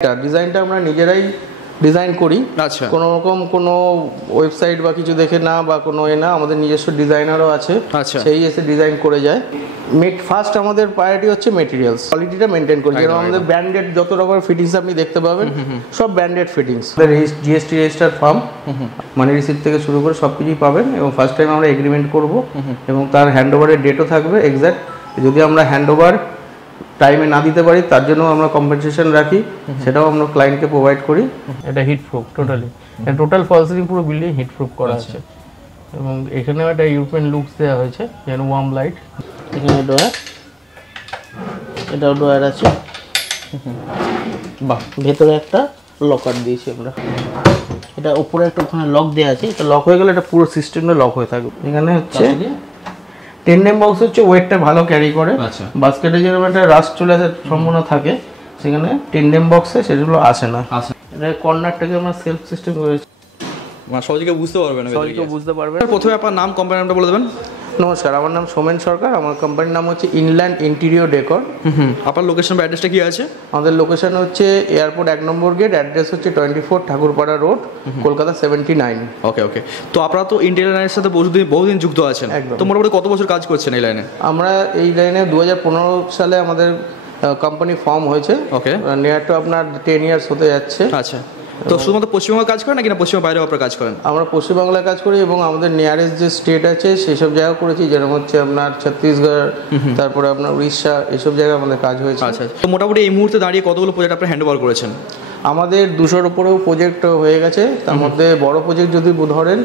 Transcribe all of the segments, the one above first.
ডিজাইনটা আমরা নিজেরাই ডিজাইন করি। আচ্ছা, কোনো রকম কোনো ওয়েবসাইট বা কিছু দেখে না বা কোনো না, আমাদের নিজস্ব ডিজাইনারও আছে। আচ্ছা, সেই এসে ডিজাইন করে যায়। ফার্স্ট আমাদের প্রায়োরিটি হচ্ছে মেটেরিয়ালস, কোয়ালিটিটা মেনটেন করি। যেরকম আমাদের ব্র্যান্ডেড যত রকমের ফিটিংস আপনি দেখতে পাবেন সব branded fittings. GST registered farm, মানি রিসিপ্ট থেকে শুরু করে সব কিছুই পাবেন। এবং ফার্স্ট টাইম আমরা এগ্রিমেন্ট করব এবং তার হ্যান্ড ওভারের ডেটও থাকবে এক্স্যাক্ট। যদি আমরা হ্যান্ড ওভার টাইমে না দিতে পারি তার জন্য আমরা কম্পেনসেশন রাখি, সেটাও আমরা ক্লায়েন্টকে প্রোভাইড করি। এটা হিট প্রুফ টোটালি, টোটাল ফল সিলিং পুরো বিল্ডিং হিট প্রুফ করা আছে। এবং এখানেও একটা ইউরোপিয়ান লুকস দেওয়া হয়েছে, যেন ওয়ার্ম লাইট। এখানে ডয়ার, এটাও ডয়ার আছে। বাহ, ভেতরে একটা লকার দিয়েছি আমরা। এটা উপরে একটা ওখানে লক দেওয়া আছে, এটা লক হয়ে গেলে এটা পুরো সিস্টেমটা লক হয়ে থাকবে। এখানে হচ্ছে টেন্ডেম বক্স, হচ্ছে ওয়েটটা ভালো ক্যারি করে। বাস্কেটে যেরকম একটা রাস্ট চলে আসার সম্ভাবনা থাকে, সেখানে টেন্ডেম বক্সে সেগুলো আসে না। এটা কর্নারটাকে আমরা সেলফ সিস্টেম করেছি, মানে সহজে বুঝতে পারবে না, সহজে বুঝতে পারবে। প্রথমে আপনার নাম, কোম্পানির নামটা বলে দেবেন। নমস্কার, আমার নাম সোমেন সরকার। আমার কোম্পানির নাম হচ্ছে ইনল্যান্ড ইন্টেরিয়র ডেকর। আপনার লোকেশন বা অ্যাড্রেসটা কি আছে? আমাদের লোকেশন হচ্ছে এয়ারপোর্ট 1 নম্বর গেট, অ্যাড্রেস হচ্ছে 24 ঠাকুরপাড়া রোড, কলকাতা 79। ওকে ওকে। তো আপনারা তো ইন্টেরিয়র লাইনের সাথে বহুদিন যুক্ত আছেন, তো মোটামুটি কত বছর কাজ করছেন এই লাইনে? আমরা এই লাইনে 2015 সালে আমাদের কোম্পানি ফর্ম হয়েছে। ওকে, নিয়ার টু আপনার 10 ইয়ার্স হতে যাচ্ছে। আচ্ছা, তো শুধুমাত্র পশ্চিমবঙ্গে কাজ করেন নাকি না পশ্চিমবঙ্গের বাইরেও আপনারা কাজ করেন? আমরা পশ্চিমবাংলায় কাজ করি এবং আমাদের নিয়ারেস্ট যে স্টেট আছে সেসব জায়গা করেছি, যেরকম হচ্ছে আপনার ছত্তিশগড়, তারপরে আপনার উড়িষ্যা, এসব জায়গায় আমাদের কাজ হয়েছে। আচ্ছা, তো মোটামুটি এই মুহূর্তে দাঁড়িয়ে কতগুলো প্রজেক্ট আপনারা হ্যান্ড ওভার করেছেন? আমাদের 200-র উপরেও প্রজেক্ট হয়ে গেছে। তার মধ্যে বড় প্রজেক্ট যদি ধরেন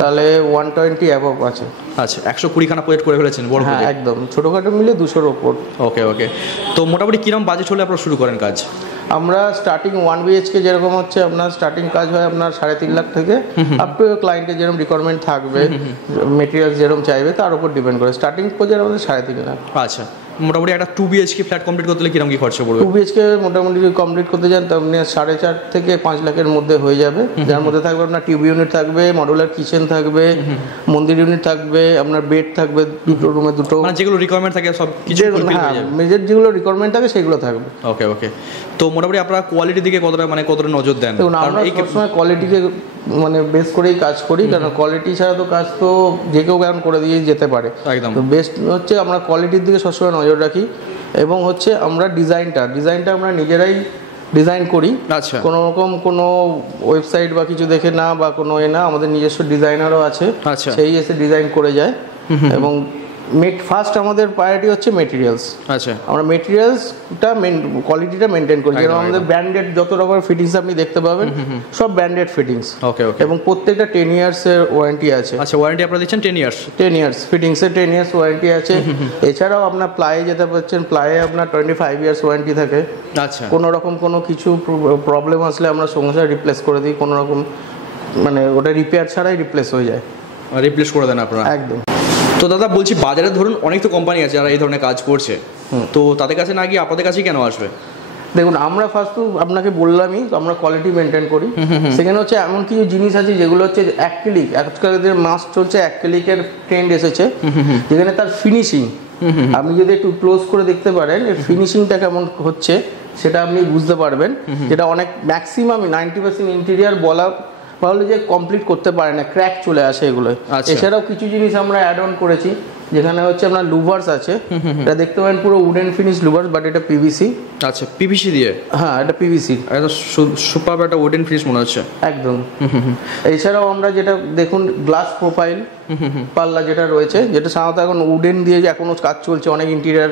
তাহলে 120 অ্যাবভ আছে। আচ্ছা, 120খানা প্রজেক্ট করে ফেলেছেন বড় প্রজেক্ট? হ্যাঁ, একদম। ছোটোখাটো মিলে 200-র উপর। ওকে ওকে। তো মোটামুটি কিরকম বাজেট হলে আপনারা শুরু করেন কাজ? আমরা স্টার্টিং 1 BHK যেরকম হচ্ছে আপনার স্টার্টিং কাজ হয় আপনার 3.5 লাখ থেকে আপ টু ক্লায়েন্টের যেরকম রিকোয়ারমেন্ট থাকবে, মেটেরিয়ালস যেরকম চাইবে তার উপর ডিপেন্ড করে। স্টার্টিং প্রজেক্ট আমাদের 3.5 লাখ। আচ্ছা, মোটামুটি একটা 2 BHK ফ্ল্যাট কমপ্লিট করতে হলে কিরকম কি খরচা পড়বে? 2 BHK মোটামুটি যদি কমপ্লিট করতে যান তাহলে 4.5 থেকে 5 লাখের মধ্যে হয়ে যাবে। যার মধ্যে থাকবে আপনার টিউব ইউনিট থাকবে, মডুলার কিচেন থাকবে, মন্দির ইউনিট থাকবে, আপনার বেড থাকবে, দুটো রুমে দুটো, মানে যেগুলো রিকোয়ারমেন্ট থাকে সব কিছু। হ্যাঁ, মেজর যেগুলো রিকোয়ারমেন্ট থাকে সেগুলো থাকবে। ওকে ওকে। তো মোটামুটি আপনারা কোয়ালিটির দিকে কতটা নজর দেন? দেখুন, আমরা সবসময় কোয়ালিটিকে বেস করেই কাজ করি, কারণ কোয়ালিটি ছাড়া তো কাজ তো যে কেউ কারণ করে দিয়ে যেতে পারে। একদম। তো বেস্ট হচ্ছে আমরা কোয়ালিটির দিকে সবসময় নজর রাখি। এবং হচ্ছে আমরা ডিজাইনটা আমরা নিজেরাই ডিজাইন করি। আচ্ছা, কোনো রকম কোনো ওয়েবসাইট বা কিছু দেখে না বা কোনো না, আমাদের নিজস্ব ডিজাইনারও আছে। আচ্ছা, সেই এসে ডিজাইন করে যায়। এবং ফার্স্ট আমাদের প্রায়োরিটি হচ্ছে মেটেরিয়ালস। আচ্ছা, আমরা মেটেরিয়ালসটা কোয়ালিটিটা মেনটেন করি। যেরকম আমাদের ব্র্যান্ডেড যত রকমের ফিটিংস আপনি দেখতে পাবেন সব ব্র্যান্ডেড ফিটিংস। ওকে ওকে। এবং প্রত্যেকটা 10 ইয়ার্সের ওয়ারেন্টি আছে। আচ্ছা, ওয়ারেন্টি আপনারা দিচ্ছেন 10 ইয়ার্স? 10 ইয়ার্স ফিটিংসের 10 ইয়ার্স ওয়ারেন্টি আছে। এছাড়াও আপনার প্লায়ে যেতে পারছেন, প্লায়ে আপনার 25 ইয়ার্স ওয়ারেন্টি থাকে। আচ্ছা, কোনো রকম কোনো কিছু প্রবলেম আসলে আমরা সঙ্গে সঙ্গে রিপ্লেস করে দিই। কোনো রকম ওটা রিপেয়ার ছাড়াই রিপ্লেস হয়ে যায়। রিপ্লেস করে দেন আপনারা? একদম। তো দাদা বলছি, বাজারে ধরুন অনেক তো কোম্পানি আছে যারা এই ধরনের কাজ করছে, তো তাদের কাছে না গিয়ে আপনাদের কাছেই কেন আসবে? দেখুন, আমরা ফার্স্ট তো আপনাকে বললামই, আমরা কোয়ালিটি মেনটেন করি। সেখানে হচ্ছে এমন কিছু জিনিস আছে যেগুলো হচ্ছে অ্যাক্রিলিক, আজকালদের মাস চলছে, অ্যাক্রিলিকের ট্রেন্ড এসেছে, যেখানে তার ফিনিশিং আপনি যদি একটু ক্লোজ করে দেখতে পারেন এর ফিনিশিংটা কেমন হচ্ছে সেটা আপনি বুঝতে পারবেন। যেটা অনেক ম্যাক্সিমাম 90% ইন্টেরিয়ার বলে যে কমপ্লিট করতে পারে না, ক্র্যাক চলে আসে এগুলো। এছাড়াও কিছু জিনিস আমরা অ্যাড অন করেছি, যেখানে হচ্ছে আপনার লুভার্স আছে। এটা দেখতে পারেন পুরো উডেন ফিনিশ লুভার্স, বাট এটা পিভিসি। আচ্ছা, পিভিসি দিয়ে? হ্যাঁ, এটা পিভিসি। এটা সুপার একটা উডেন ফিনিশ মনে হচ্ছে একদম। এছাড়াও আমরা যেটা দেখুন গ্লাস প্রোফাইল পাল্লা যেটা রয়েছে, যেটা সাধারণত এখন উডেন দিয়ে এখনো কাজ চলছে, অনেক ইন্টেরিয়ার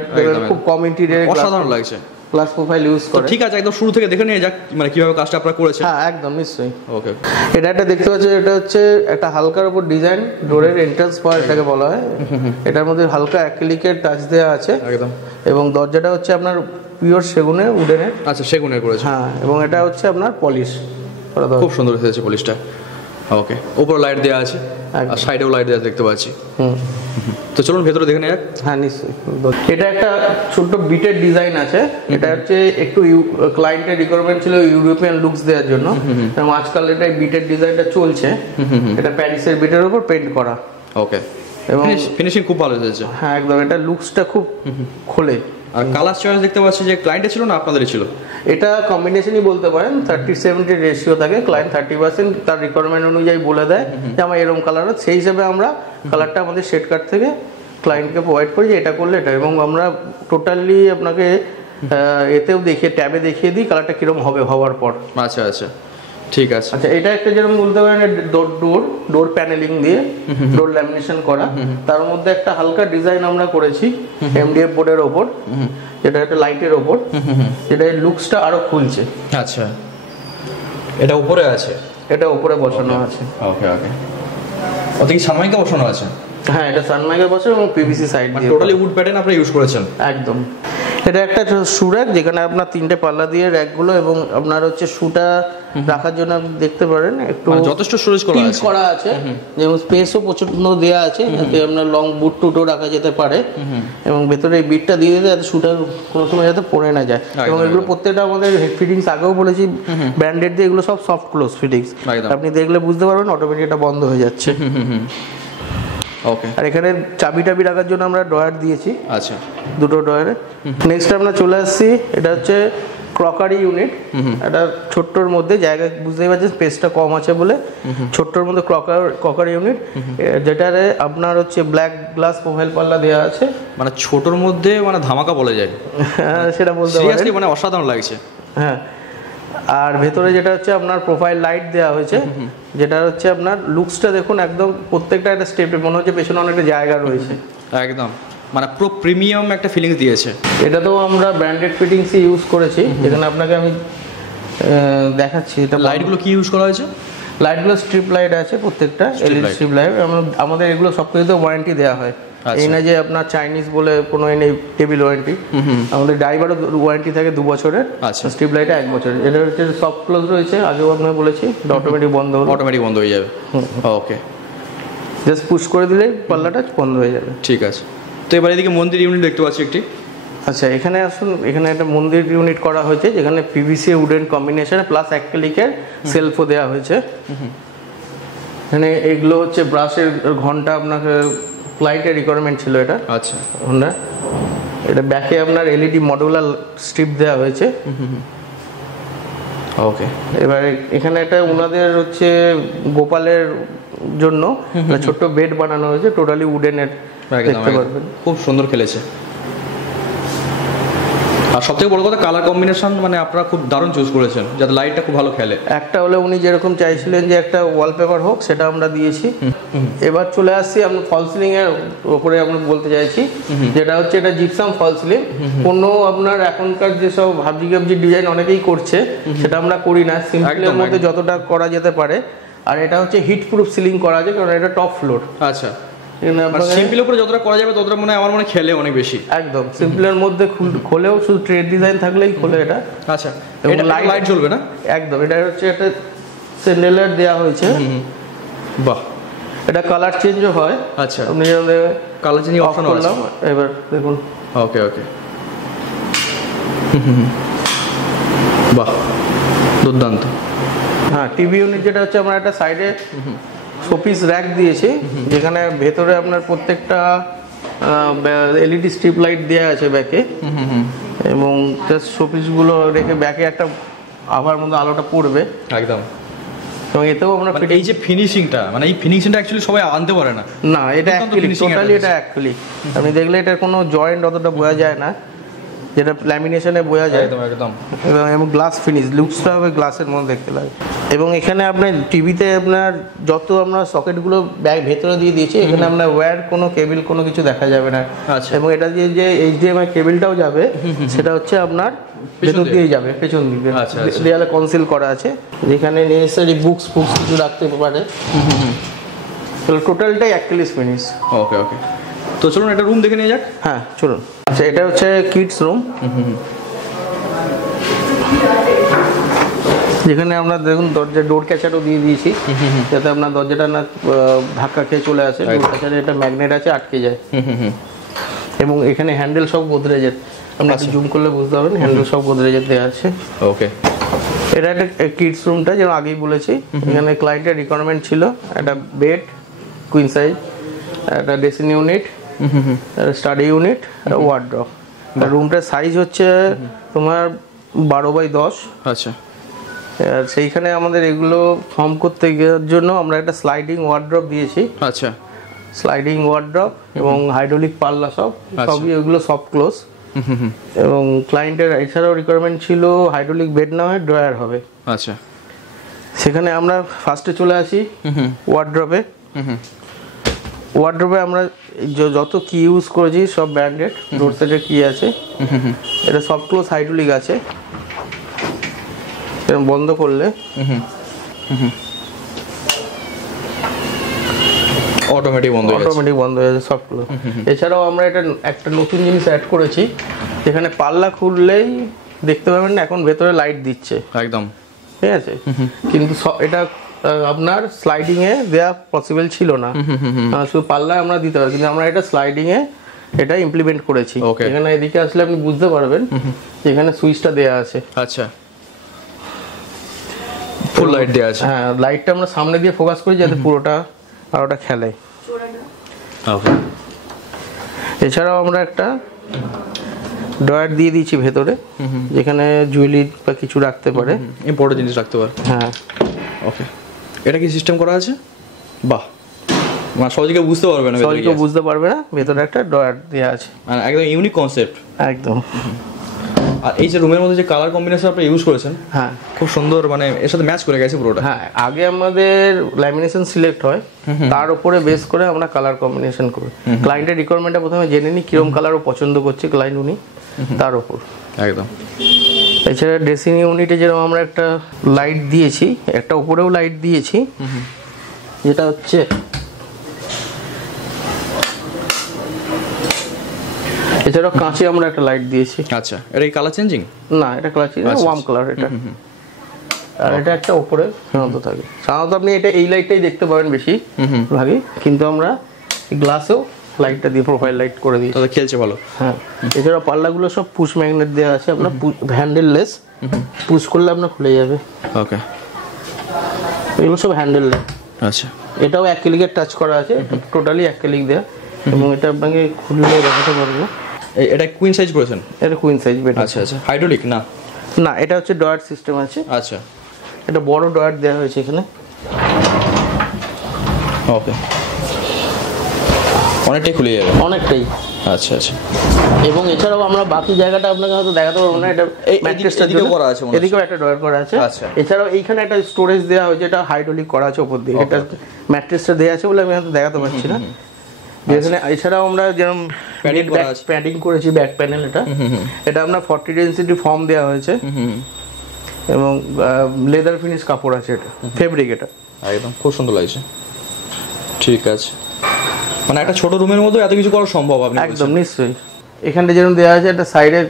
খুব কম ইন্টেরিয়ার অসাধারণ লাগছে গ্লাস প্রোফাইল ইউজ করে। ঠিক আছে, একদম শুরু থেকে দেখে নিয়ে যাক কিভাবে কাজটা আপনারা করেছেন। হ্যাঁ, একদম নিশ্চয়ই। ওকে। এটা একটা দেখতে পাচ্ছেন, এটা হচ্ছে একটা হালকার উপর ডিজাইন, ডোরের এন্ট্রান্স পার্ট এটাকে বলা হয়। এটার মধ্যে হালকা অ্যাক্রিলিকের টাচ দেওয়া আছে একদম। এবং দরজাটা হচ্ছে আপনার পিওর সেগুনের, উডেনের। আচ্ছা, সেগুনের করেছে। হ্যাঁ, এবং এটা হচ্ছে আপনার পলিশ করা, খুব সুন্দর হয়েছে পলিশটা। ওকে, উপরে লাইট দেওয়া আছে আর সাইডেও লাইট দেওয়া দেখতে পাচ্ছি। তো চলুন ভেতরে দেখে নেওয়া যাক। হ্যাঁ, নিশ্চয়ই। এটা একটা ছোট্ট বিটের ডিজাইন আছে। এটা হচ্ছে একটু ক্লায়েন্টের রিকোয়ারমেন্ট ছিল ইউরোপিয়ান লুকস দেওয়ার জন্য, এবং আজকাল এটা বিটের ডিজাইনটা চলছে। এটা প্যারিসের বিটের উপর পেইন্ট করা। ওকে, এবং ফিনিশিং খুব ভালো হয়েছে। হ্যাঁ, একদম। এটা লুকসটা খুব খোলে। আর কালার চয়েস দেখতে পাচ্ছি যে ক্লায়েন্টের ছিল না আপনাদেরই ছিল? এটা কম্বিনেশনই বলতে পারেন, 30-70 রেশিও থাকে। ক্লায়েন্ট 30% তার রিকোয়ারমেন্ট অনুযায়ী বলে দেয় যে আমার এরকম কালার, সেই হিসাবে আমরা কালারটা আমাদের শেড কার্ড থেকে ক্লায়েন্টকে প্রোভাইড করি যে এটা করলে এটা, এবং আমরা টোটালি আপনাকে এতেও দেখিয়ে, ট্যাবে দেখিয়ে দিই কালারটা কিরকম হবে হওয়ার পর। আচ্ছা আচ্ছা, ঠিক আছে। আচ্ছা, এটা একটা যেরকম বলতে পারেন ডোর প্যানেলিং দিয়ে ডোর ল্যামিনেশন করা, তার মধ্যে একটা হালকা ডিজাইন আমরা করেছি এমডিএফ বোর্ডের ওপর, যেটা একটা লাইটের ওপর, যেটা লুকসটা আরো খুলছে। আচ্ছা, এটা উপরে আছে? এটা উপরে বসানো আছে। ওকে ওকে। ওতে কি সানমাইকা বসানো আছে? হ্যাঁ, এটা সানমাইকা বসানো এবং পিভিসি সাইড দিয়ে টোটালি উড প্যাটার্ন আপনারা ইউজ করেছেন? একদম। এটা একটা শু র্যাক, যেখানে আপনার 3টে পাল্লা দিয়ে র্যাকগুলো, এবং আপনার হচ্ছে শুটা রাখার জন্য আপনি দেখতে পারেন একটু যথেষ্ট স্টোরেজ করা আছে, এবং স্পেসও প্রচন্ড দেওয়া আছে, যাতে আপনার লং বুট টুটও রাখা যেতে পারে, এবং ভেতরে এই বিটটা দিয়ে দিতে যাতে শুটা কোনো সময় যাতে পড়ে না যায়। এবং এগুলো প্রত্যেকটা আমাদের ফিটিংস আগেও বলেছি ব্র্যান্ডেড দিয়ে, এগুলো সব সফট ক্লোজ ফিটিংস, আপনি দেখলে বুঝতে পারবেন অটোমেটিক এটা বন্ধ হয়ে যাচ্ছে। ওকে। আর এখানে চাবি টাবি রাখার জন্য আমরা ড্রয়ার দিয়েছি। আচ্ছা, দুটো ড্রয়ারে। নেক্সট আমরা চলে আসছি, এটা হচ্ছে ক্রকারি ইউনিট। এটা ছোট্টর মধ্যে জায়গা, বুঝতেই পারছেন স্পেসটা কম আছে বলে, ছোট্টর মধ্যে ক্রকারি ইউনিট, যেটারে আপনার হচ্ছে ব্ল্যাক গ্লাস প্রোফাইল পাল্লা দেওয়া আছে। মানে ছোটর মধ্যে মানে ধামাকা বলে যায়, সেটা বলতে পারেন, মানে অসাধারণ লাগছে। হ্যাঁ, আর ভেতরে যেটা হচ্ছে আপনার প্রোফাইল লাইট দেওয়া হয়েছে, যেটা হচ্ছে আপনার লুকসটা দেখুন, একদম প্রত্যেকটা একটা স্টেপে মনে হচ্ছে পেছনে অনেকটা জায়গা রয়েছে, একদম মানে পুরো প্রিমিয়াম একটা ফিলিংস দিয়েছে। এটা তো আমরা ব্র্যান্ডেড ফিটিংসই ইউজ করেছি, যেখানে আপনাকে আমি দেখাচ্ছি। এটা লাইটগুলো কি ইউজ করা হয়েছে? লাইটগুলো স্ট্রিপ লাইট আছে প্রত্যেকটা, এলইডি স্ট্রিপ লাইট। আমাদের এগুলো সব কিছুতে ওয়ারেন্টি দেওয়া হয়, এই না যে আপনার চাইনিজ বলে কোনো নেই টেবিল ওয়ারেন্টি। আমাদের ড্রাইভারও ওয়ারেন্টি থাকে 2 বছরের, স্ট্রিপ লাইটে 1 বছরের। এটা হচ্ছে সফট ক্লোজ রয়েছে, আগেও আপনাকে বলেছি, অটোমেটিক বন্ধ হয়ে যাবে। ওকে, জাস্ট পুশ করে দিলেই পাল্লাটা বন্ধ হয়ে যাবে। ঠিক আছে। তো এবার এদিকে মন্দির ইউনিট দেখতে পাচ্ছি একটি। আচ্ছা, এখানে আসুন, এখানে একটা মন্দির ইউনিট করা হয়েছে, যেখানে পিভিসি উডেন কম্বিনেশনে প্লাস অ্যাক্রিলিকের সেলফও দেওয়া হয়েছে। এখানে এগুলো হচ্ছে ব্রাশের ঘন্টা, আপনাকে ক্লায়েন্টের রিকোয়ারমেন্ট ছিল এটা। আচ্ছা, ঘন্টা, এটা ব্যাকে আপনার এলইডি মডুলার স্ট্রিপ দেওয়া হয়েছে। ওকে। এবার এখানে এটা ওনাদের হচ্ছে গোপালের জন্য ছোট্ট বেড বানানো হয়েছে, টোটালি উডেনের, দেখতে পারবেন খুব সুন্দর খেলেছে। আর সবথেকে বড় কথা কালার কম্বিনেশন, মানে আপনারা খুব দারুণ চুজ করেছেন, যাতে লাইটটা খুব ভালো খেলে। একটা হলে উনি যেরকম চাইছিলেন যে একটা ওয়ালপেপার হোক, সেটা আমরা দিয়েছি। এবার চলে আসছি আমরা ফল সিলিং এর উপরে, আমরা বলতে চাইছি যেটা হচ্ছে এটা জিপসাম ফল সিলিং। কোনো আপনার এখনকার যেসব হাবজি গাবজি ডিজাইন অনেকেই করছে, সেটা আমরা করি না, সিম্পলের মধ্যে যতটা করা যেতে পারে। আর এটা হচ্ছে হিট প্রুফ সিলিং করা আছে, কারণ এটা টপ ফ্লোর। আচ্ছা, সিম্পলের উপরে যতটা করা যাবে ততটা মনে হয় আমার মনে খেলে অনেক বেশি। একদম সিম্পলের মধ্যে খোলেও শুধু ট্রেড ডিজাইন থাকলেই খোলে এটা। আচ্ছা, এটা লাইট জ্বলবে না? একদম, এটা হচ্ছে একটা স্যান্ডেলার দেওয়া হয়েছে। বাহ, এটা কালার চেঞ্জও হয়। আচ্ছা, আপনি কালার চেঞ্জ অপশন আছে। এবার দেখুন। ওকে ওকে, বাহ, দুর্দান্ত। হ্যাঁ, টিভি ইউনিট যেটা হচ্ছে আমরা একটা সাইডে শোপিস র্যাক দিয়েছি, যেখানে ভেতরে আপনার প্রত্যেকটা এলইডি স্ট্রিপ লাইট দেওয়া আছে ব্যাকে, এবং শোপিসগুলো রেখে ব্যাকে একটা আবার মধ্যে আলোটা পড়বে একদম। এবং এতেও আমরা এই যে ফিনিশিংটা, মানে এই ফিনিশিংটা অ্যাকচুয়ালি সবাই আনতে পারে না। না, এটা অ্যাকচুয়ালি টোটালি এটা অ্যাকচুয়ালি আপনি দেখলে এটার কোনো জয়েন্ট অতটা বোঝা যায় না, যেটা ল্যামিনেশনে বোঝা যায়। একদম একদম। এবং গ্লাস ফিনিশ, লুকসটা হবে গ্লাসের মধ্যে দেখতে লাগে। এবং এখানে আপনার টিভিতে আপনার যত আমরা সকেটগুলো ব্যাগ ভেতরে দিয়ে দিয়েছি, এখানে আপনার ওয়্যার কোনো কেবিল কোনো কিছু দেখা যাবে না। এবং এটা দিয়ে যে এইচডিএমআই কেবিলটাও যাবে, সেটা হচ্ছে আপনার ভেতর দিয়ে যাবে, পেছন দিকে দেয়ালে কনসিল করা আছে, যেখানে নেসেসারি বুকস কিছু রাখতে পারে। টোটালটাই অ্যাক্রিলিক ফিনিশ। ওকে ওকে, তো চলুন একটা রুম দেখে নিয়ে যাক। হ্যাঁ চলুন। আচ্ছা, এটা হচ্ছে কিডস রুম, যেখানে আমরা দেখুন দরজা ডোর ক্যাচারও দিয়ে দিয়েছি, যাতে আপনার দরজাটা না ধাক্কা খেয়ে চলে আসে। ডোর ক্যাচারে এটা ম্যাগনেট আছে, আটকে যায়। এবং এখানে হ্যান্ডেল সব গোদরেজের, আপনি একটু জুম করলে বুঝতে পারবেন, হ্যান্ডেল সব গোদরেজের দেওয়া আছে। ওকে, এটা একটা কিডস রুমটা, যেমন আগেই বলেছি, এখানে ক্লায়েন্টের রিকোয়ারমেন্ট ছিল একটা বেড কুইন সাইজ, একটা dressing unit, study unit, wardrobe. রুমটার সাইজ হচ্ছে তোমার 12x10। আচ্ছা আর সেইখানে আমাদের এগুলো ফর্ম করতে গিয়ে জন্য আমরা একটা স্লাইডিং ওয়ার্ড্রপ দিয়েছি। আচ্ছা স্লাইডিং ওয়ার্ড্রপ এবং হাইড্রোলিক পাল্লা সবই এগুলো সফট ক্লোজ। এবং ক্লায়েন্টের এছাড়াও রিকোয়ারমেন্ট ছিল হাইড্রোলিক বেড না হয় ড্রয়ার হবে। আচ্ছা সেখানে আমরা ফার্স্টে চলে আসি ওয়ার্ড্রপে। ওয়ার্ড্রপে আমরা যত কি ইউজ করেছি সব ব্র্যান্ডেড। ডোর সেটের কি আছে, এটা সফট ক্লোজ হাইড্রোলিক আছে। এরকম বন্ধ করলে অটোমেটিক বন্ধ হয়ে যাবে সফট ক্লোজ। এছাড়াও আমরা এটা একটা নতুন জিনিস অ্যাড করেছি, যেখানে পাল্লা খুললেই দেখতে পাবেন না এখন ভেতরে লাইট দিচ্ছে একদম, ঠিক আছে। কিন্তু এটা আপনার স্লাইডিং এ দেওয়া পসিবল ছিল না, শুধু পাল্লায় আমরা দিতে পারি, কিন্তু আমরা এটা স্লাইডিং এ এটা ইমপ্লিমেন্ট করেছি। এখানে এদিকে আসলে আপনি বুঝতে পারবেন এখানে সুইচটা দেওয়া আছে। আচ্ছা ফুল লাইট দেওয়া আছে। হ্যাঁ, লাইটটা আমরা সামনে দিয়ে ফোকাস করি যাতে পুরোটা আর ওটা খেলে। ওকে, এছাড়াও আমরা একটা ড্রয়ার দিয়ে দিয়েছি ভেতরে, যেখানে জুয়েলারি বা কিছু রাখতে পারে, ইম্পর্টেন্ট জিনিস রাখতে পারে। হ্যাঁ ওকে, এটা কি সিস্টেম করা আছে? বাহ, মানে সহজে কেউ বুঝতে পারবে না, সহজে কেউ বুঝতে পারবে না, ভেতরে একটা ড্রয়ার দেওয়া আছে। মানে একদম ইউনিক কনসেপ্ট একদম। আর এই যে রুমের মধ্যে যে কালার কম্বিনেশন আপনি ইউজ করেছেন, হ্যাঁ খুব সুন্দর, মানে এর সাথে ম্যাচ করে গেছে পুরোটা। হ্যাঁ, আগে আমাদের ল্যামিনেশন সিলেক্ট হয়, তার উপরে বেস করে আমরা কালার কম্বিনেশন করি। ক্লায়েন্টের রিকোয়ারমেন্টটা প্রথমে জেনে নিই কিরকম কালার ও পছন্দ করছে ক্লায়েন্ট, উনি তার উপর একদম। এছাড়া ড্রেসিং ইউনিটে যেরকম আমরা একটা লাইট দিয়েছি, একটা উপরেও লাইট দিয়েছি, যেটা হচ্ছে এছাড়াও কাঁচে আমরা একটা লাইট দিয়েছি। আচ্ছা, এটা কি কালার চেঞ্জিং? না, এটা কালার চেঞ্জিং, ওয়ার্ম কালার এটা। আর এটা একটা উপরে সাধারণত থাকে, সাধারণত আপনি এটা এই লাইটটাই দেখতে পাবেন বেশি ভাগে, কিন্তু আমরা গ্লাসেও লাইটটা দিয়ে প্রোফাইল লাইট করে দিই, তাহলে খেলছে ভালো। হ্যাঁ, এছাড়া পাল্লাগুলো সব পুশ ম্যাগনেট দেওয়া আছে, আপনার হ্যান্ডেললেস, পুশ করলে আপনার খুলে যাবে। ওকে, এগুলো সব হ্যান্ডেললেস। আচ্ছা, এটাও অ্যাক্রিলিকের টাচ করা আছে, টোটালি অ্যাক্রিলিক দেওয়া, এবং এটা আপনাকে খুললে দেখাতে পারবো। এটা কুইন সাইজ করেছেন? এটা কুইন সাইজ বেড। আচ্ছা আচ্ছা, হাইড্রোলিক না? না, এটা হচ্ছে ডয়ার সিস্টেম আছে। আচ্ছা, এটা বড় ডয়ার দেওয়া হয়েছে এখানে। ওকে, অনেকটাই খুলে যাবে। অনেকটাই। আচ্ছা আচ্ছা, এবং এছাড়াও আমরা বাকি জায়গাটা আপনাকে হয়তো দেখাতে পারবো না, এটা ম্যাট্রেসটা এদিকেও করা আছে, এদিকেও একটা ডয়ার করা আছে। আচ্ছা, এছাড়াও এইখানে একটা স্টোরেজ দেওয়া হয়েছে, এটা হাইড্রোলিক করা আছে উপর দিয়ে, এটা ম্যাট্রেসটা দেওয়া আছে বলে আমি হয়তো দেখাতে পারছি না। এখানে এছাড়াও আমরা যেরকম প্যাডিং করেছি ব্যাক প্যানেল, এটা আপনার 40 ডেনসিটি ফর্ম দেওয়া হয়েছে, এবং লেদার ফিনিশ কাপড় আছে, এটা ফেব্রিক, এটা একদম খুব সুন্দর লাগছে। ঠিক আছে, মানে একটা ছোট রুমের মধ্যে এত কিছু করা সম্ভব? আপনি একদম নিশ্চয়ই। এখানটা যেরকম দেওয়া আছে, একটা সাইডে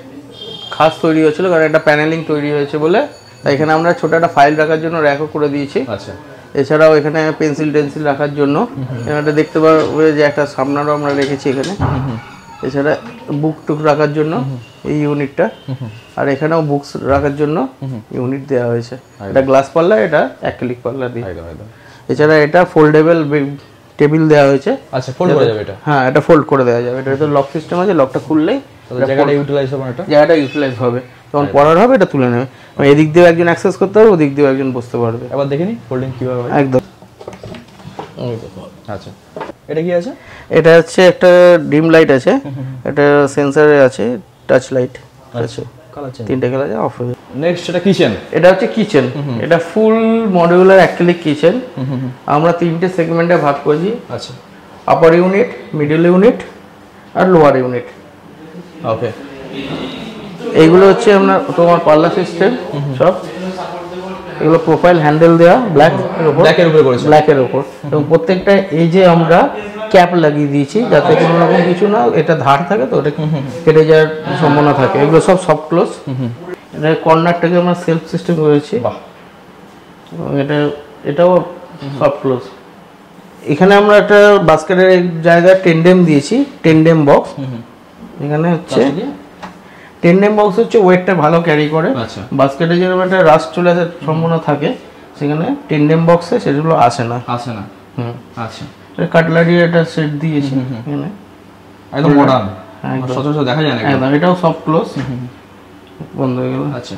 খাস তৈরি হয়েছিল, কারণ একটা প্যানেলিং তৈরি হয়েছে বলে, তাই এখানে আমরা ছোট একটা ফাইল রাখার জন্য র্যাকও করে দিয়েছি। আচ্ছা, এছাড়াও এখানে পেন্সিল টেন্সিল রাখার জন্য এখানে দেখতে পারবে যে একটা সামনারও আমরা রেখেছি এখানে। এছাড়া বুক টুক রাখার জন্য এই ইউনিটটা, আর এখানেও বুকস রাখার জন্য ইউনিট দেওয়া হয়েছে। এটা গ্লাস পাল্লা, এটা অ্যাক্রিলিক পাল্লা দিয়ে। এছাড়া এটা ফোল্ডেবল টেবিল দেওয়া হয়েছে। আচ্ছা, ফোল্ড করা যাবে এটা? হ্যাঁ, এটা ফোল্ড করে দেওয়া যাবে। এটা তো লক সিস্টেম আছে, লকটা খুললেই জায়গাটা ইউটিলাইজ হবে। এটা জায়গাটা ইউটিলাইজ হবে, যখন পড়ার হবে এটা তুলে নেবে, এদিক দিয়েও একজন অ্যাক্সেস করতে পারবে, ওদিক দিয়েও একজন বসতে পারবে। এবার দেখে নি ফোল্ডিং কিভাবে হয়। একদম। আচ্ছা, এটা কি আছে? এটা হচ্ছে একটা ডিম লাইট আছে, এটা সেন্সরে আছে, টাচ লাইট আছে, তিনটে কালার আছে, অফ হয়ে। নেক্সট এটা কিচেন। এটা হচ্ছে কিচেন, এটা ফুল মডিউলার অ্যাক্রিলিক কিচেন। আমরা তিনটে সেগমেন্টে ভাগ করেছি। আচ্ছা, আপার ইউনিট, মিডল ইউনিট আর লোয়ার ইউনিট। ওকে, এইগুলো হচ্ছে আপনার তোমার পাল্লা সিস্টেম সব। এগুলো প্রোফাইল হ্যান্ডেল দেওয়া ব্ল্যাকের উপর করেছে, ব্ল্যাকের উপর, এবং প্রত্যেকটা এই যে আমরা ক্যাপ লাগিয়ে দিয়েছি যাতে কোনো রকম কিছু না এটা ধার থাকে, তো ওটা কেটে যাওয়ার সম্ভাবনা থাকে। এগুলো সব সফট ক্লোজ। এটা কর্নারটাকে আমরা সেলফ সিস্টেম করেছি, এবং এটাও সফট ক্লোজ। এখানে আমরা একটা বাস্কেটের জায়গায় টেন্ডেম দিয়েছি, টেন্ডেম বক্স। এখানে হচ্ছে টেন্ডেম বক্স হচ্ছে ওয়েটটা ভালো ক্যারি করে। বাস্কেটে যেরকম একটা রাস্ট চলে আসার সম্ভাবনা থাকে, সেখানে টেন্ডেম বক্সে সেগুলো আসে না। আচ্ছা, কাটলারি একটা সেট দিয়েছি এখানে, একদম মডার্ন। সচরাচর দেখা যায় না একদম। এটাও সফট ক্লোজ, বন্ধ হয়ে গেল। আচ্ছা,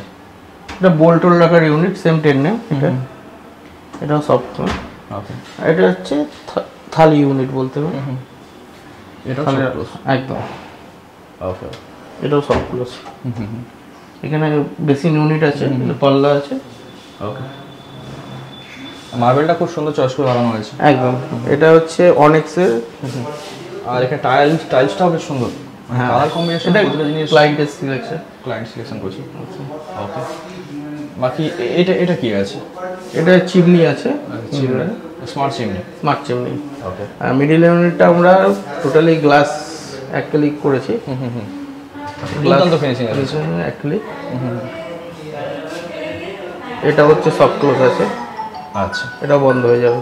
এটা বোল্ট হোল রাখার ইউনিট, সেম 10 নেম। এটাও সফট ক্লোজ। ওকে, এটা হচ্ছে থালি ইউনিট বলতে হবে। এটা সফট ক্লোজ একদম। ওকে, এটাও সফট ক্লোজ। এখানে বেসিন ইউনিট আছে, পাল্লা আছে। ওকে, মার্বেলটা খুব সুন্দর চয়েস করে লাগানো হয়েছে। একদম। এটা হচ্ছে অনেক্সের। আর এখানে টাইলসটাও বেশ সুন্দর, কালার কম্বিনেশন প্রতিটা জিনিস ক্লায়েন্ট সিলেকশন করেছে। ওকে, বাকি এটা কি আছে? এটা চিমনি আছে, smart chimney. Smart chimney. Okay, আর মিডিল ইউনিটটা আমরা টোটালি গ্লাস অ্যাক্রিলিক করেছি। দুর্দান্ত ফিনিশিং আছে অ্যাক্রিলিক। এটা হচ্ছে সফট ক্লোজ আছে। আচ্ছা, এটা বন্ধ হয়ে যাবে।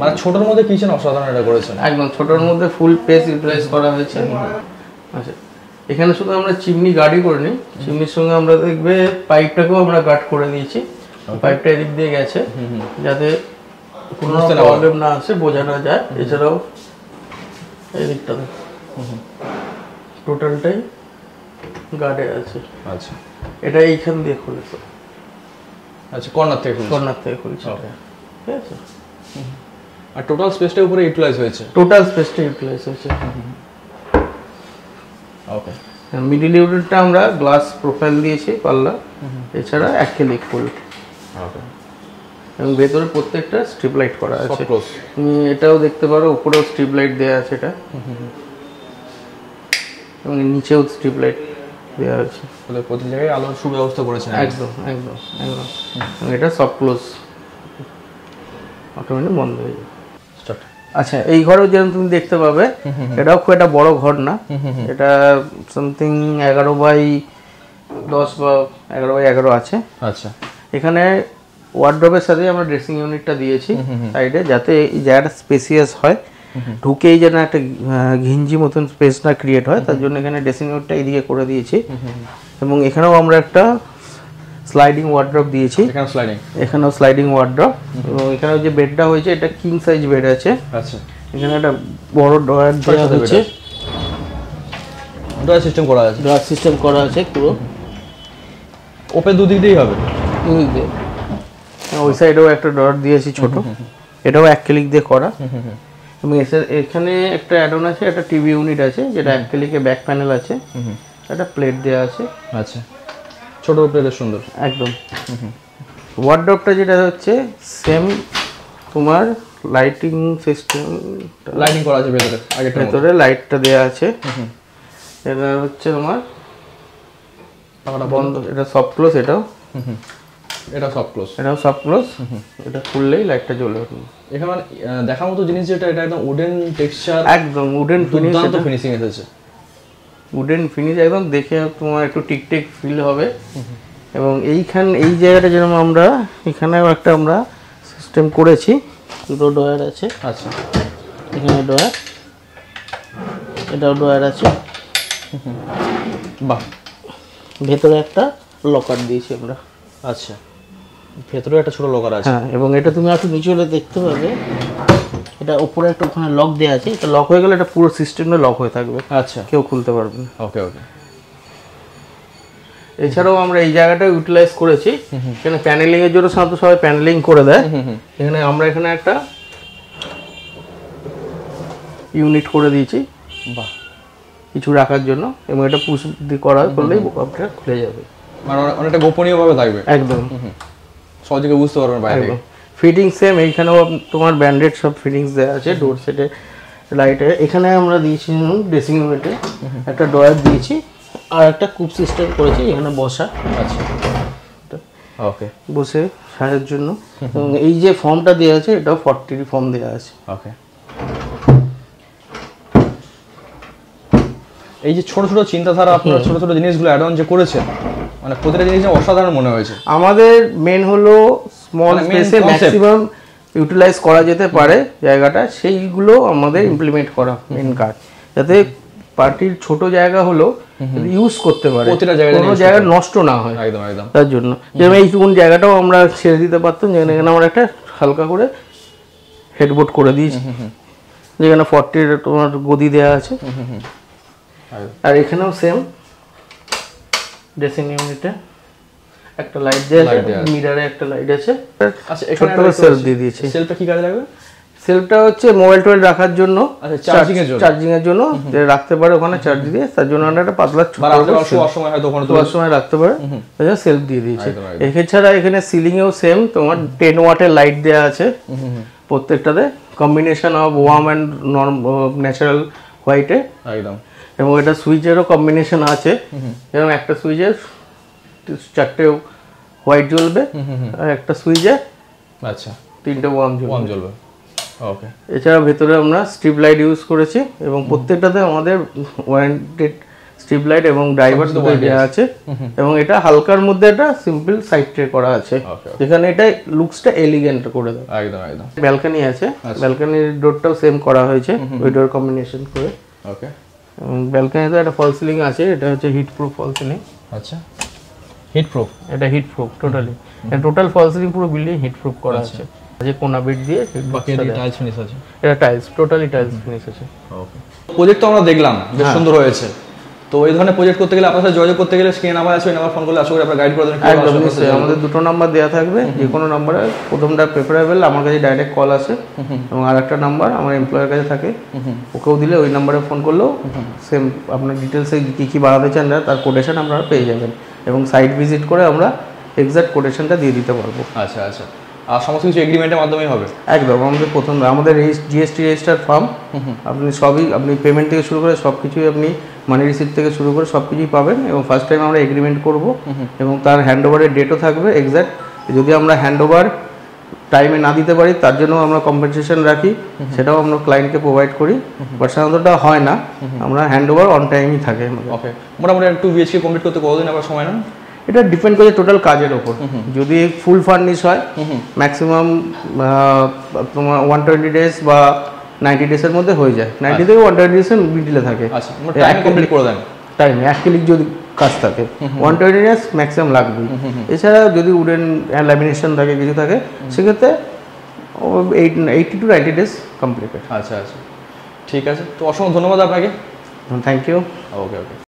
মানে ছোটর মধ্যে কিচেন অসাধারণ এটা করেছেন। একদম ছোটর মধ্যে ফুল পেস ইউটিলাইজ করা হয়েছে। আচ্ছা, এখানে শুধু আমরা চিমনি গার্ডই করিনি, চিমনির সঙ্গে আমরা দেখবে পাইপটাকেও আমরা গার্ড করে দিয়েছি। পাইপটা এদিক দিয়ে গেছে যাতে কোনো প্রবলেম না আসে, বোঝা না যায়। এছাড়াও এই দিকটা টোটালটাই গার্ডে আছে। আচ্ছা, এটা এইখান দিয়ে খুলেছে। আচ্ছা, কর্নার থেকে খুলছে। ঠিক আছে। আর টোটাল স্পেসটা উপরে ইউটিলাইজ হয়েছে। টোটাল স্পেসটা ইউটিলাইজ হয়েছে। ওকে, মিডল ইউনিটটা আমরা গ্লাস প্রোফাইল দিয়েছি পাল্লা, এছাড়া অ্যাক্রিলিক ফুল। ওকে, এবং ভেতরে প্রত্যেকটা স্ট্রিপ লাইট করা আছে। ক্লোজ। তুমি এটাও দেখতে পারো, উপরেও স্ট্রিপ লাইট দেওয়া আছে এটা, এবং নিচেও স্ট্রিপ লাইট দেওয়া আছে। প্রতি জায়গায় আলোর সুব্যবস্থা করেছেন। একদম একদম একদম। এটা সফট ক্লোজ, অটোমেটিক বন্ধ হয়ে যাবে। আচ্ছা, এই ঘরেও যেরকম তুমি দেখতে পাবে, এটাও খুব একটা বড় ঘর না। এটা সামথিং 11x10 বা 11x11 আছে। আচ্ছা, এখানে ওয়ার্ডরোবের সাথে আমরা ড্রেসিং ইউনিটটা দিয়েছি সাইডে, যাতে এই জায়গাটা স্পেসিয়াস হয়, ঢুকেই যেন একটা ঘিঞ্জি মতন স্পেস না ক্রিয়েট হয়, তার জন্য এখানে ড্রেসিং ইউনিটটা এইদিকে করে দিয়েছি। এবং এখানেও আমরা একটা স্লাইডিং ওয়ার্ড্রপ দিয়েছি। এখানেও স্লাইডিং ওয়ার্ড্রপ। এবং এখানেও যে বেডটা হয়েছে, এটা কিং সাইজ বেড আছে। আচ্ছা, এখানে একটা বড় ড্রয়ার দেওয়া হয়েছে, ড্রয়ার সিস্টেম করা আছে। ড্রয়ার সিস্টেম করা আছে পুরো। ওপেন দুদিক দিয়েই হবে। ওই সাইডেও একটা ড্রয়ার দিয়েছি ছোট, এটাও অ্যাক্রিলিক দিয়ে করা। এবং এখানে একটা অ্যাডন আছে, একটা টিভি ইউনিট আছে, যেটা অ্যাক্রিলিকে ব্যাক প্যানেল আছে, একটা প্লেট দেওয়া আছে। আচ্ছা, ছোট প্লেটের সুন্দর। একদম। ওয়ার্ডরোবটা যেটা হচ্ছে সেম তোমার লাইটিং সিস্টেম, লাইটিং করা আছে ভেতরে, ভেতরে লাইটটা দেওয়া আছে। এটা হচ্ছে তোমার বন্ধ, এটা সফট ক্লোজ। এটাও সফট ক্লোজ। এটাও সফট ক্লোজ। এটা খুললেই লাইটটা জ্বলে উঠবে। এখানে দেখার মতো জিনিস যেটা, এটা একদম উডেন টেক্সচার, একদম উডেন ফিনিশিং এসেছে। উডেন ফিনিশ একদম দেখে তোমার একটু টিকটিক ফিল হবে। এবং এই জায়গাটা যেরকম আমরা এখানেও একটা আমরা সিস্টেম করেছি, দুটো ডয়ার আছে। আচ্ছা, এখানে ডয়ার, এটাও ডয়ার আছে। বাহ, ভেতরে একটা লকার দিয়েছি আমরা। আচ্ছা, ভেতরে একটা ছোট লকার আছে। হ্যাঁ, এবং এটা তুমি একটু নিচে হলে দেখতে পাবে, এটা উপরে একটা ওখানে লক দেওয়া আছে। এটা লক হয়ে গেলে এটা পুরো সিস্টেমটা লক হয়ে থাকবে। আচ্ছা, কেউ খুলতে পারবে না। ওকে ওকে। এছাড়াও আমরা এই জায়গাটা ইউটিলাইজ করেছি, এখানে প্যানেলিং এর জন্য সাধারণত সবাই প্যানেলিং করে দেয়। এখানে আমরা এখানে একটা ইউনিট করে দিয়েছি, বাহ, কিছু রাখার জন্য। এবং এটা পুশ দিয়ে করা করলেই আপনাটা খুলে যাবে, মানে অনেকটা গোপনীয়ভাবে থাকবে। একদম সহজে বুঝতে পারবেন বাইরে। ফিটিং সেম, এইখানেও তোমার ব্যান্ডেড সব ফিটিংস দেওয়া আছে। ডোর সেটে, লাইটে। এখানে আমরা দিয়েছি ড্রেসিং ইউনিটে একটা ড্রয়ার দিয়েছি, আর একটা কুপ সিস্টেম করেছি এখানে বসা। আচ্ছা, ওকে, বসে সাজার জন্য। এবং এই যে ফর্মটা দেওয়া আছে, এটাও 40 ফর্ম দেওয়া আছে। ওকে। এই যে ছোট ছোট চিন্তাধারা, আপনারা ছোট ছোট জিনিসগুলো অ্যাড অন যে করেছেন, মানে প্রতিটা জিনিস অসাধারণ মনে হয়েছে। আমাদের মেন হলো স্মল স্পেসে ম্যাক্সিমাম ইউটিলাইজ করা যেতে পারে জায়গাটা, সেইগুলো আমাদের ইমপ্লিমেন্ট করা মেন কাজ, যাতে পার্টির ছোট জায়গা হলো ইউজ করতে পারে, কোনো জায়গা নষ্ট না হয়। একদম একদম। তার জন্য যেমন এইটুকুন জায়গাটাও আমরা ছেড়ে দিতে পারতাম, যেখানে এখানে আমরা একটা হালকা করে হেডবোর্ড করে দিয়েছি। যেখানে 40 তোমার গদি দেওয়া আছে। আর এখানেও সেম ড্রেসিং ইউনিটে একটা লাইট দেওয়া আছে, মিররে একটা লাইট আছে। আচ্ছা, এখানে সেলফ দিয়ে দিয়েছি। সেলফটা কি কাজে লাগবে? সেলফটা হচ্ছে মোবাইল টোবাইল রাখার জন্য, চার্জিং এর জন্য রাখতে পারে ওখানে চার্জ দিয়ে, তার জন্য আমরা একটা পাতলা সময় হয়তো ওখানে সময় রাখতে পারে, সেলফ দিয়ে দিয়েছি। এছাড়া এখানে সিলিং এও সেম তোমার 10 ওয়াটের লাইট দেওয়া আছে প্রত্যেকটাতে, combination of warm and natural হোয়াইটে একদম। এবং এটা সুইচেরও কম্বিনেশন আছে, এবং একটা সুইচের 4টে হোয়াইট জ্বলবে, আর একটা সুইচে আচ্ছা 3টে ওয়ার্ম জ্বলবে। ওকে। এছাড়া ভেতরে আমরা স্ট্রিপ লাইট ইউজ করেছি, এবং প্রত্যেকটাতে আমাদের ওয়ারেন্টেড স্ট্রিপ লাইট এবং ড্রাইভার দুটো দেওয়া আছে, এবং এটা হালকার মধ্যে একটা সিম্পল সাইড ট্রে করা আছে, যেখানে এটা লুকসটা এলিগেন্ট করে দেয় একদম একদম। ব্যালকনি আছে, ব্যালকনির ডোরটাও সেম করা হয়েছে ওই ডোর কম্বিনেশন করে। ওকে। ব্যালকনিতে একটা ফল সিলিং আছে, এটা হচ্ছে হিট প্রুফ ফল সিলিং। আচ্ছা, হিট প্রুফ? এটা হিট প্রুফ টোটালি, টোটাল ফল সিলিং পুরো বিল্ডিং হিট প্রুফ করা আছে, যে কোনা বিট দিয়ে বাকি টাইলস ফিনিশ আছে। এটা টাইলস, টোটালি টাইলস ফিনিশ আছে। ওকে। প্রজেক্ট তো আমরা দেখলাম বেশ সুন্দর হয়েছে, তো এই ধরনের প্রজেক্ট করতে গেলে আপনার সাথে যোগাযোগ করতে গেলে স্ক্রিনে নাম্বার আছে, ওই নাম্বার ফোন করলে আশা করি আপনারা গাইড করে দেবেন। একদম নিশ্চয়ই, আমাদের দুটো নাম্বার দেওয়া থাকবে, যে কোনো নাম্বারে প্রথমটা প্রেফারেবল, আমার কাছে ডাইরেক্ট কল আসে, এবং আরেকটা নাম্বার আমার এমপ্লয়ের কাছে থাকে, ওকেও দিলে ওই নাম্বারে ফোন করলেও সেম আপনার ডিটেলসে কী কী বাড়াতে চান তার কোটেশন আপনারা পেয়ে যাবেন, এবং সাইট ভিজিট করে আমরা এক্সাক্ট কোটেশনটা দিয়ে দিতে পারবো। আচ্ছা আচ্ছা, আর সমস্ত কিছু এগ্রিমেন্টের মাধ্যমেই হবে? একদম, আমাদের জিএসটি রেজিস্টার্ড ফার্ম, আপনি সবই, আপনি পেমেন্ট থেকে শুরু করে সব কিছুই, আপনি মানি রিসিপ্ট থেকে শুরু করে সব কিছুই পাবেন, এবং ফার্স্ট টাইম আমরা এগ্রিমেন্ট করব, এবং তার হ্যান্ড ওভারের ডেটও থাকবে এক্স্যাক্ট। যদি আমরা হ্যান্ড ওভার টাইমে না দিতে পারি তার জন্য আমরা কম্পেনসেশন রাখি, সেটাও আমরা ক্লায়েন্টকে প্রোভাইড করি, বাট সাধারণত হয় না, আমরা হ্যান্ড ওভার অন টাইমই থাকে। ওকে। মোটামুটি 2 বিএইচকে কমপ্লিট করতে কতদিন আবার সময় নেন? এটা ডিপেন্ড করে টোটাল কাজের ওপর। যদি ফুল ফার্নিশ হয় ম্যাক্সিমাম তোমার 120 ডেজ বা 90 ডেজের মধ্যে হয়ে যায়, 90 থেকে 120 ডেজের মিডিলে থাকে। আচ্ছা, টাইম কমপ্লিট করে দেন? টাইমে 1 ক্লিক যদি কাজ থাকে 120 ডেজ ম্যাক্সিমাম লাগবে। এছাড়া যদি উডেন ল্যামিনেশন থাকে, কিছু থাকে, সেক্ষেত্রে 80 to 90 ডেজ কমপ্লিটেড। আচ্ছা আচ্ছা, ঠিক আছে, তো অসংখ্য ধন্যবাদ আপনাকে। Thank you. Okay okay.